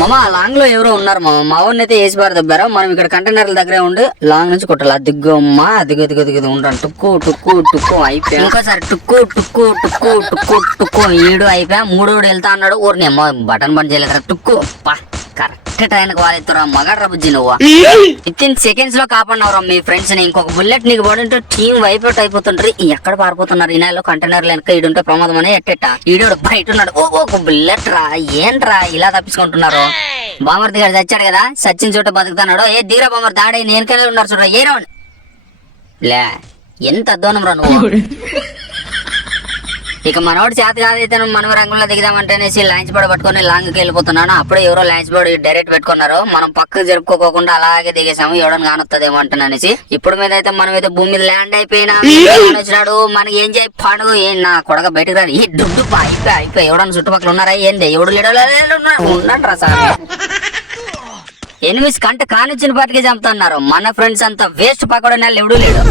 మామ లాంగ్లో ఎవరో ఉన్నారు మామ. మా ఊరిని అయితే వేసి బార్ దబ్బారు? మనం ఇక్కడ కంటైనర్ల దగ్గరే ఉండి లాంగ్ నుంచి కొట్టాలి. దిగ్గు అమ్మా దిగు దిగు దిగు ఉంటాను టుక్కు టుక్కు టుక్కు అయిపోయా. ఇంకోసారి టుక్కు టుక్కు టుక్కు టుక్కు టుక్కు ఏడు అయిపోయా మూడోడు వెళ్తా అన్నాడు. ఊరిని అమ్మ బటన్ బంద్ చేయలేదు టుక్కు. పా. కరెక్ట్ టైంకి వాళ్ళెత్తురా మగాడ్రా బుజ్జి నువ్వు. విత్ ఇన్ సెకండ్స్లో కాపాడినవరా మీ ఫ్రెండ్స్ని? ఇంకొక బుల్లెట్ నీకు పడుంటే టీం వైప్ అవుట్ అయిపోతుంటారు ఎక్కడ పారిపోతున్నారు? ఈ నెలలో కంటైనర్ వెనక ఈడుంటే ప్రమాదం అని ఎట్టెట్ట? ఈడోడు బయట ఉన్నాడు. ఓ ఒక బుల్లెట్ రా. ఏంట్రా ఇలా తప్పించుకుంటున్నారు? బామర్ది గారు చచ్చాడు కదా? సచిన్ చోట బతుకుతున్నాడు? ఏ దీరా బామర్ దాడే నేను ఉన్నారు చూడరా ఏ రౌండ్? లే ఎంత అద్దోనం రా నువ్వు ఇక మనోడు చేత కాదైతే మనం రంగుల్లో దిగుదామంటేనేసి లాంచ్ బోర్డు పట్టుకొని లాంగ్కి వెళ్ళిపోతున్నాను. అప్పుడే ఎవరో లాంచ్ బోర్డు డైరెక్ట్ పెట్టుకున్నారు మనం పక్కకు జరుపుకోకుండా అలాగే దిగేసాము ఎవడని కానొస్తుందేమో అంటున్నానేసి ఇప్పుడు మీద అయితే మనం అయితే భూమి మీద ల్యాండ్ అయిపోయినా వచ్చినాడు మనకి ఏం చేయి పండుగ ఏం నా కొడక బయటకు రాడు ఈ దుడ్డు అయిపోయి అయిపోయి ఎవడన్నా చుట్టుపక్కల ఉన్నారా ఏంది? ఎవడు లేడో ఉన్నాడు రా సార్ ఎనిమిది కంట కానిచ్చిన పాటికి చంపుతున్నారు మన ఫ్రెండ్స్ అంతా వేస్ట్ పక్కన ఎవడూ లేడు.